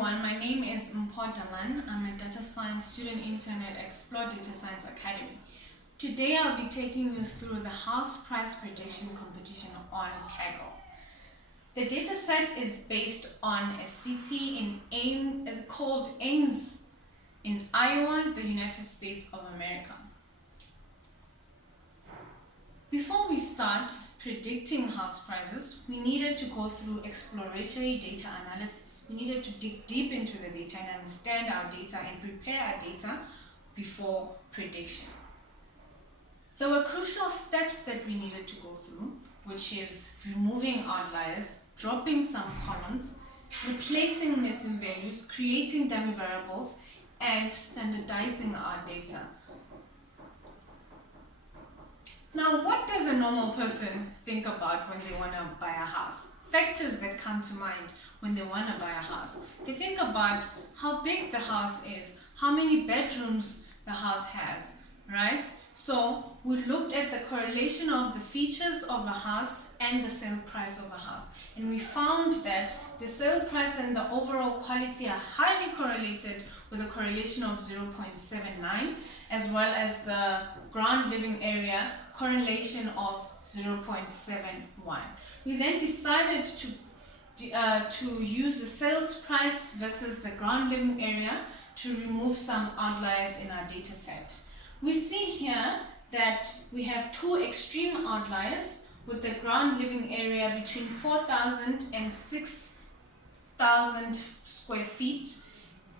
everyone, my name is Daman. I'm a data science student intern at Explore Data Science Academy. Today I'll be taking you through the house price prediction competition on Kaggle. The dataset is based on a city called Ames in Iowa, the United States of America. Before we start predicting house prices, we needed to go through exploratory data analysis. We needed to dig deep into the data and understand our data and prepare our data before prediction. There were crucial steps that we needed to go through, which is removing outliers, dropping some columns, replacing missing values, creating dummy variables, and standardizing our data. Now, what does a normal person think about when they want to buy a house? Factors that come to mind when they want to buy a house. They think about how big the house is, how many bedrooms the house has, right? So we looked at the correlation of the features of a house and the sale price of a house. And we found that the sale price and the overall quality are highly correlated with a correlation of 0.79, as well as the ground living area correlation of 0.71. We then decided to use the sales price versus the ground living area to remove some outliers in our data set. We see here that we have two extreme outliers with the ground living area between 4,000 and 6,000 square feet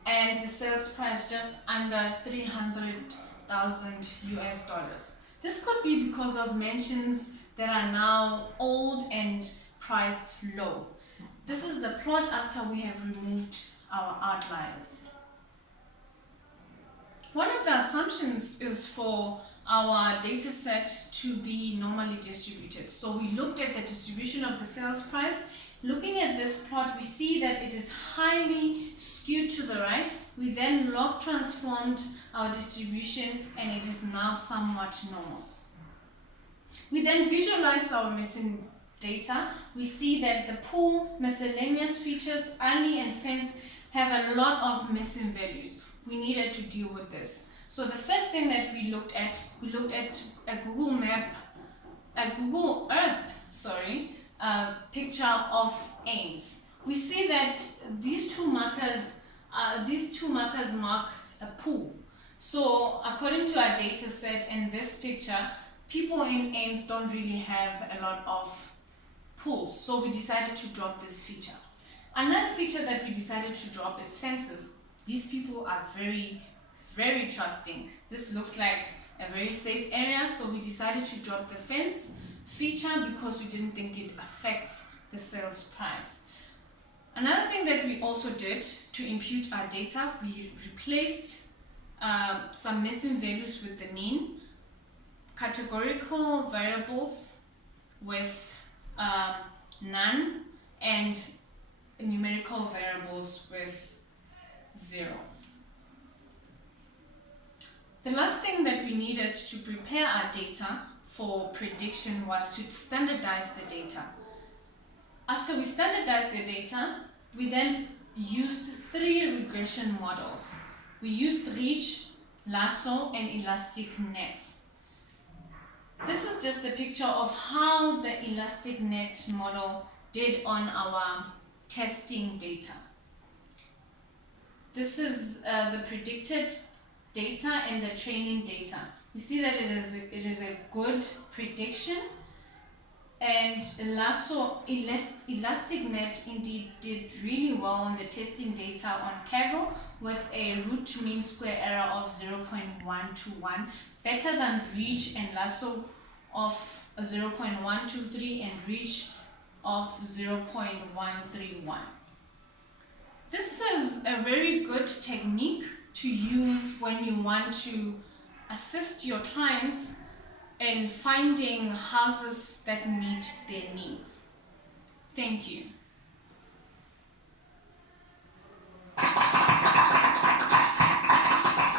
and the sales price just under 300,000 US dollars. This could be because of mansions that are now old and priced low. This is the plot after we have removed our outliers. One of the assumptions is for our data set to be normally distributed. So we looked at the distribution of the sales price. Looking at this plot, we see that it is highly skewed to the right. We then log transformed our distribution and it is now somewhat normal. We then visualized our missing data. We see that the pool, miscellaneous features, alley and fence have a lot of missing values. We needed to deal with this. So the first thing that we looked at a Google Earth picture of Ames. We see that these two markers mark a pool. So according to our data set in this picture, people in Ames don't really have a lot of pools. So we decided to drop this feature. Another feature that we decided to drop is fences. These people are very, very trusting. This looks like a very safe area, so we decided to drop the fence feature because we didn't think it affects the sales price. Another thing that we also did to impute our data, we replaced some missing values with the mean, categorical variables with none, and numerical variables with 0. The last thing that we needed to prepare our data for prediction was to standardize the data. After we standardized the data, we then used 3 regression models. We used Reach, Lasso, and Elastic Net. This is just a picture of how the Elastic Net model did on our testing data. This is the predicted data and the training data. We see that it is a good prediction, and Elastic Net indeed did really well on the testing data on Kaggle with a root mean square error of 0.121, better than Reach and Lasso of 0.123 and Reach of 0.131. This is a very good technique to use when you want to assist your clients in finding houses that meet their needs. Thank you.